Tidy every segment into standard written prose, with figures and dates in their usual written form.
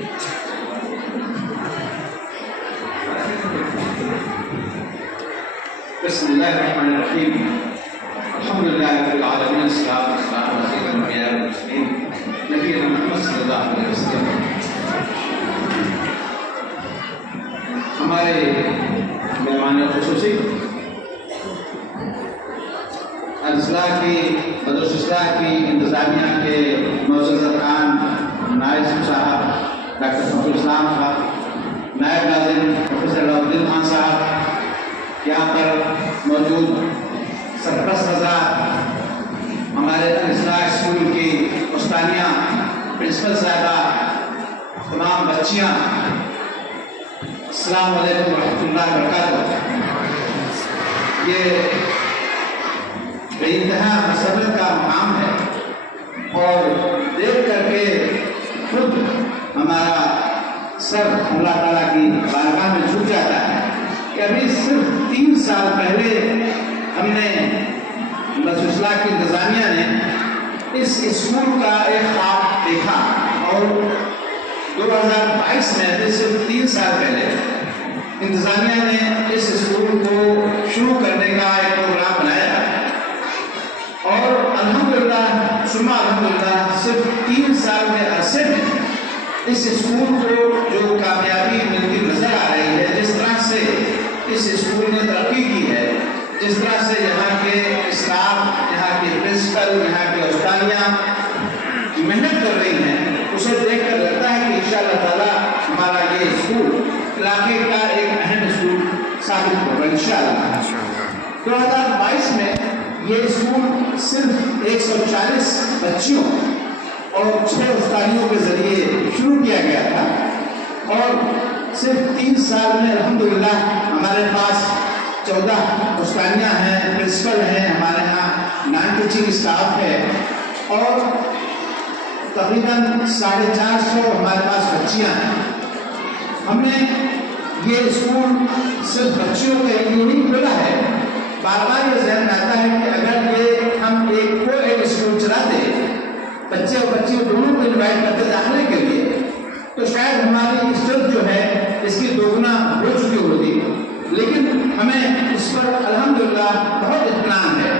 بسم الله الرحمن الرحيم. الحمد لله رب العالمين، والصلاة والسلام على سيد الأنبياء والمرسلين نبينا محمد صلی اللہ علیہ وسلم. ہمارے مہمان خصوصی اضلاع کی مدرسہ اصلاح کی انتظامیہ کے معزز ارکان، نائب صاحب ڈاکٹر فخر اسلام صاحب، نائب ناظم پروفیسر علاؤالدین خان صاحب، یہاں پر موجود سرپرست حضرات، ہمارے اضلاع اسکول کی استانیہ، پرنسپل صاحبہ، تمام بچیاں، السلام علیکم ورحمۃ اللہ وبرکاتہ. یہ بے انتہا مسرت کا مقام ہے اور دیکھ کر کے خود ہمارا سر اللہ تعالیٰ کی بارگاہ میں جھک جاتا ہے کہ ابھی صرف 3 سال پہلے ہم نے مدرسہ اصلاح کی انتظامیہ نے اس اسکول کا ایک خواب دیکھا اور 2022 میں صرف 3 سال پہلے انتظامیہ نے اس اسکول کو شروع کرنے کا ایک پروگرام بنایا اور الحمدللہ ثم الحمدللہ صرف 3 سال کے عرصے میں اس اسکول کو جو کامیابی ملتی نظر آ رہی ہے، جس طرح سے اس اسکول نے ترقی کی ہے، جس طرح سے یہاں کے اسٹاف، یہاں کے پرنسپل، یہاں کے استانیہ محنت کر رہی ہیں، اسے دیکھ کر لگتا ہے کہ انشاءاللہ تعالیٰ ہمارا یہ اسکول علاقے کا ایک اہم اسکول ثابت ہوگا انشاءاللہ. 2022 میں یہ اسکول صرف 140 بچیوں اور 6 استانیوں کے ذریعے شروع کیا گیا تھا اور صرف 3 سال میں الحمدللہ ہمارے پاس 14 استانیہ ہیں، پرنسپل ہیں، ہمارے یہاں نان ٹیچنگ اسٹاف ہے اور تقریباً 450 ہمارے پاس بچیاں ہیں. ہم نے یہ اسکول صرف بچیوں کے لیے نہیں کھولا ہے. بار بار یہ ذہن میں آتا ہے کہ اگر یہ ہم ایک اسکول چلاتے، بچے اور بچیوں دونوں کو انوائٹ کرتے داخلے کے لیے، تو شاید ہماری اسٹرینتھ جو ہے اس کی دوگنا ہو چکی ہوتی. لیکن ہمیں اس پر الحمدللہ بہت اطمینان ہے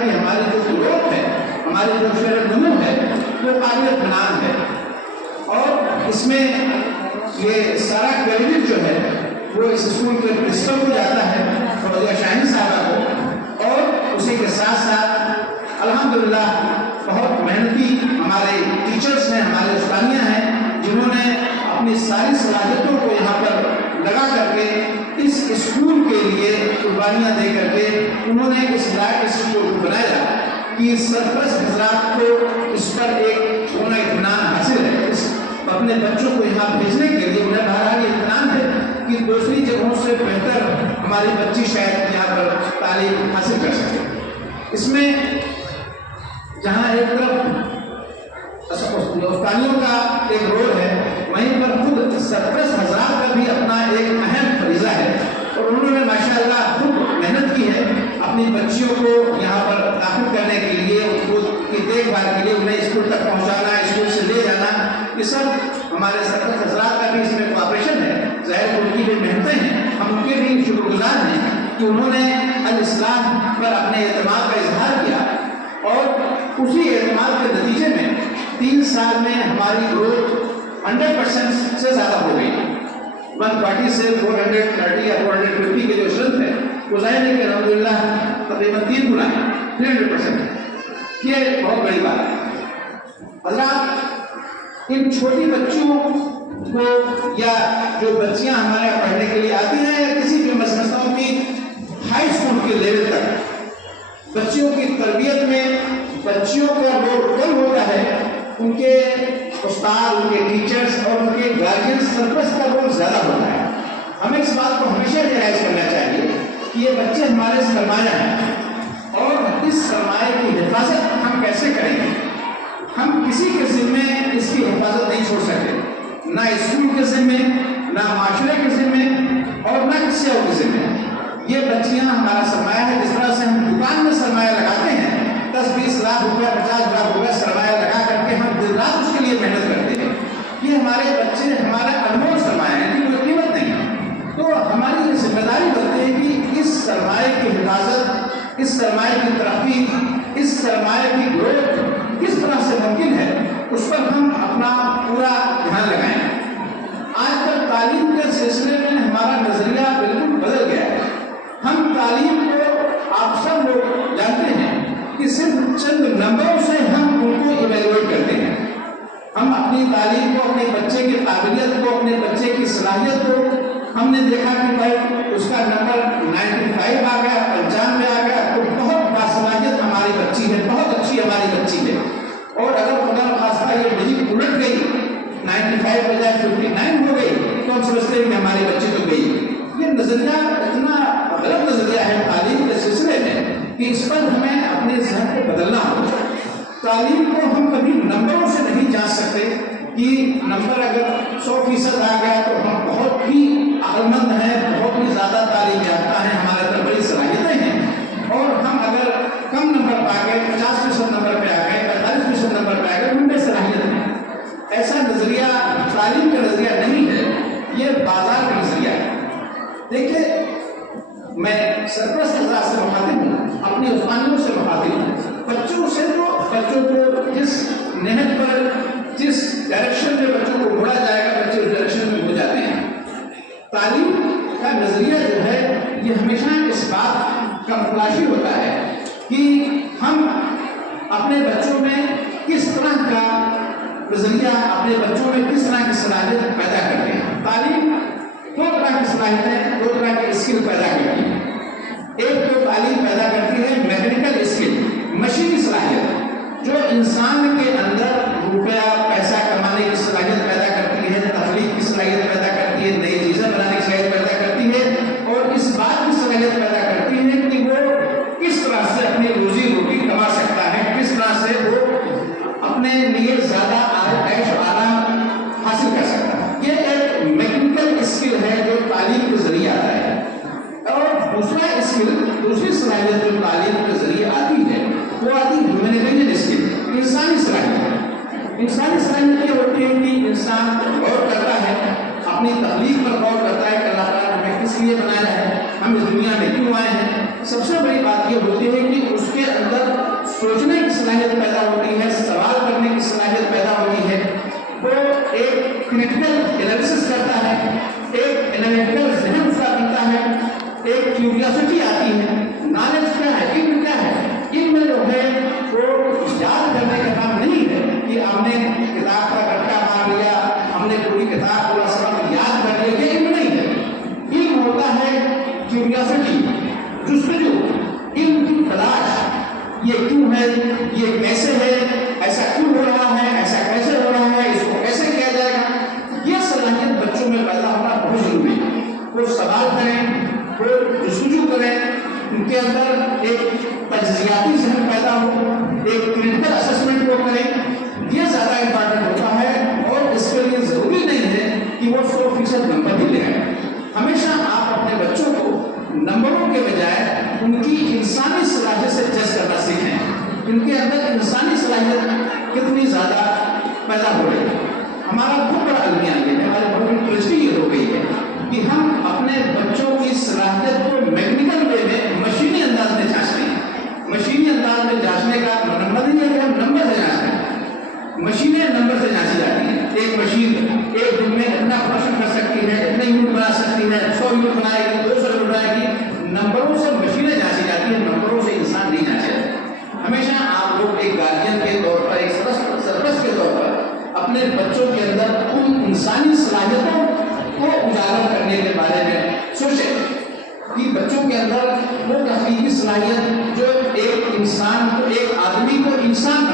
کہ ہماری جو گروتھ ہے، ہماری جو شعر نمو ہے، وہ قابل اطمینان ہے. اور اس میں یہ سارا کریڈٹ جو ہے وہ اس اسکول کے پرنسپل کو جاتا ہے، فوزیہ شاہین صاحبہ کو، اور اسی کے ساتھ ساتھ الحمدللہ بہت محنتی ہمارے ٹیچرز ہیں، ہمارے استانیہ ہیں، جنہوں نے اپنی ساری صلاحیتوں کو یہاں پر لگا کر کے اس اسکول کے لیے قربانیاں دے کر کے انہوں نے اس لائق اسکول کو بنایا کہ سرپرست حضرات کو اس پر ایک ہونا اطمینان حاصل ہے. اپنے بچوں کو یہاں بھیجنے کے لیے انہیں بہرحال یہ اطمینان ہے کہ دوسری جگہوں سے بہتر ہماری بچی شاید یہاں پر تعلیم حاصل کر سکے. اس میں جہاں ایک طرف استانیوں کا ایک رول ہے، وہیں پر خود سرپرست حضرات کا بھی اپنا ایک اہم فریضہ ہے اور انہوں نے ماشاءاللہ خود محنت کی ہے اپنی بچیوں کو یہاں پر داخل کرنے کے لیے، ان کو کی دیکھ بھال کے لیے، انہیں اسکول تک پہنچانا، اسکول سے لے جانا. یہ سب ہمارے سرپرست حضرات کا بھی اس میں کوآپریشن ہے. ظاہر ان کی بھی محنتیں ہیں، ہم ان کے بھی شکر گزار ہیں کہ انہوں نے الاسلام پر اپنے اعتماد کا اظہار کیا اور اسی اعتماد کے نتیجے میں 3 سال میں ہماری گروتھ 100% سے زیادہ ہو گئی. 140 سے 430 یا 450 کی جو اسٹرینتھ ہے وہ ظاہر ہے کہ الحمدللہ تقریباً 3 گنا ہے، 300%. یہ بہت بڑی بات ہے. حضرات، ان چھوٹی بچیوں کو یا جو بچیاں ہمارے یہاں پڑھنے کے لیے آتی ہیں، یا کسی بھی مدرسوں کی ہائی اسکول کے لیول تک بچیوں کی تربیت میں بچیوں کا رول کم ہوتا ہے، ان کے استاد، ان کے ٹیچرز اور ان کے گارجین سرپرست کا رول زیادہ ہوتا ہے. ہمیں اس بات کو ہمیشہ ریلائز کرنا چاہیے کہ یہ بچے ہمارے سرمایہ ہیں اور اس سرمایہ کی حفاظت ہم کیسے کریں گے. ہم کسی کے ذمے اس کی حفاظت نہیں چھوڑ سکتے، نہ اسکول کے ذمے، نہ معاشرے کے ذمے اور نہ کسی اور کے ذمے. یہ بچیاں ہمارا سرمایہ ہے. جس طرح سے ہم دکان میں سرمایہ لگاتے ہیں، 10-20 لاکھ روپیہ 50 لاکھ روپیہ سرمایہ لگا کر کے ہم دن رات اس کے لیے محنت کرتے ہیں، یہ हमारे बच्चे हमारा अनमोल सरमाया है, इनकी कोई कीमत नहीं है। तो हमारी ये जिम्मेदारी बनती है कि इस सरमाए की हिफाजत, इस सरमाए की तरक्की, इस सरमाए की ग्रोथ किस तरह से मुमकिन है, उस पर हम अपना पूरा ध्यान लगाएं। आजकल तालीम के सिलसिले में हमारा नजरिया बिल्कुल बदल गया है। हम तालीम को, आप सब लोग जानते हैं कि सिर्फ चंद नंबरों से हम उनको इवेल्युएट करते हैं। हम अपनी तालीम को, अपने बच्चे की काबिलियत को, अपने बच्चे की सलाहियत को, हमने देखा कि भाई उसका नंबर 95 आ गया, 95 आ गया, तो बहुत बासलाहियत हमारी बच्ची है, बहुत अच्छी हमारी बच्ची है। और अगर खुदा खास्ता ये डिजिट उलट गई, 95 बजाय 59 हो गई, तो हम समझते हैं कि हमारी बच्ची तो गई। ये नजरिया इतना गलत नजरिया है तालीम के सिलसिले में कि इस पर हमें अपने ज़हन को बदलना होगा। तालीम को हम कभी नंबरों से नहीं जांच सकते कि नंबर अगर 100% आ गया तो हम बहुत ही अक्लमंद हैं, बहुत ही ज़्यादा तालीम याफ्ता हैं, हमारे अंदर बड़ी सलाहियतें हैं। और हम अगर कम नंबर पा गए, 50% नंबर पे आ गए, 45% नंबर पे आ गए, उनमें सलाहियत नहीं। ऐसा नजरिया तालीम का नजरिया नहीं है, ये बाजार का नजरिया है। देखिए, मैं सरपरस्त हजरात से मुखातिब हूँ, अपनी उस्मानियों से मुखातिब हूँ। बच्चों से तो बच्चों को जिस नहज पर, जिस डायरेक्शन में बच्चों को मोड़ा जाएगा, बच्चे उस डायरेक्शन में हो जाते हैं। तालीम का नजरिया जो है ये हमेशा इस बात का मुतलाशी होता है कि हम अपने बच्चों में किस तरह का नजरिया, अपने बच्चों में किस तरह की सलाहियत पैदा करते हैं। तालीम दो तरह की सलाहियतें, दो तरह की स्किल पैदा करती है। एक तो तालीम पैदा करती है मैकेनिकल स्किल, मशीनी सलाहियत, जो इंसान के अंदर रुपया पैसा कमाने की सलाहियत पैदा करती है, तख्लीक की सलाहियत पैदा करती है, नई चीज़ें बनाने की सलाहियत पैदा करती है, और इस बात की सलाहियत पैदा करती है कि वो किस तरह से अपनी रोजी रोटी कमा सकता है, किस तरह से वो अपने लिए ज़्यादा ऐश आराम हासिल कर सकता है। ये एक मैकेनिकल स्किल है जो तालीम के जरिए आता है। और दूसरा स्किल, दूसरी सलाहियत जो तालीम के जरिए आती है, वो आती है ह्यूमैनिटेरियन स्किल, इंसानी सलाहियत। इंसानी सलाहियत ये होती है कि इंसान गौर करता है, अपनी तख्लीक पर गौर करता है कि अल्लाह ताला ने हमें किस लिए बनाया है, हम इस दुनिया में क्यों आए हैं। सबसे बड़ी बात ये होती है कि उसके अंदर सोचने की सलाहियत पैदा होती है, सवाल करने की सलाहियत पैदा होती है। वो एक क्रिटिकल एनालिसिस करता है, एक एनालिटिकल ज़हन उसका बनता है, एक क्यूरियोसिटी आती है। नॉलेज क्या है, इल्म क्या है, इल्म जो है वो याद करने का काम नहीं है कि हमने किताब का रट्टा मार लिया, हमने पूरी किताब पूरा सबक याद कर लिया, ये इल्म नहीं है। इल्म होता है क्यूरियोसिटी, जुस्तजू, इल्म की तलाश, ये क्यों है, ये कैसे है, ऐसा क्यों हो रहा है, ऐसा कैसे हो रहा है, इसको कैसे किया जाएगा। ये सलाहियत बच्चों में पैदा होना बहुत जरूरी है। वो सवाल करें, वो जुस्तजू करें, उनके अंदर एक तज्जियाती ज़हन पैदा हो, एक क्रिटिकल असेसमेंट को करें, ये ज़्यादा इम्पॉर्टेंट होता है। और इसके लिए ज़रूरी नहीं है कि वो 100% नंबर ही ले आए। हमेशा आप अपने बच्चों को नंबरों के बजाय उनकी इंसानी सलाहियत से जज करना सीखें, उनके अंदर इंसानी सलाहियत कितनी ज़्यादा पैदा हो रही है। हमारा बहुत बड़ा अलमिया ये है, हमारी बहुत बड़ी ट्रेजेडी ये हो गई है कि हम अपने बच्चों की सलाहियत को मैकेनिकल वे में, मशीनी अंदाज में जांचते हैं। मशीनी अंदाज में जांचने का मतलब नहीं है कि हम नंबर से जांचते हैं, मशीनें नंबर से जांची जाती हैं। एक मशीन एक दिन में इतना प्रश्न कर सकती है, इतने यूनिट बना सकती है, 100 यूनिट बनाएगी, 200 यूनिट बनाएगी। नंबरों से मशीनें जांची जाती हैं, नंबरों से इंसान नहीं जांचे जाते। हमेशा आप लोग एक गार्जियन के तौर पर, एक सरपरस्त के तौर पर अपने बच्चों के अंदर उन इंसानी सलाहियतों को उजागर करने के बारे में सोचें कि बच्चों के अंदर वो तख्लीकी सलाहियत जो एक इंसान को, एक आदमी को इंसान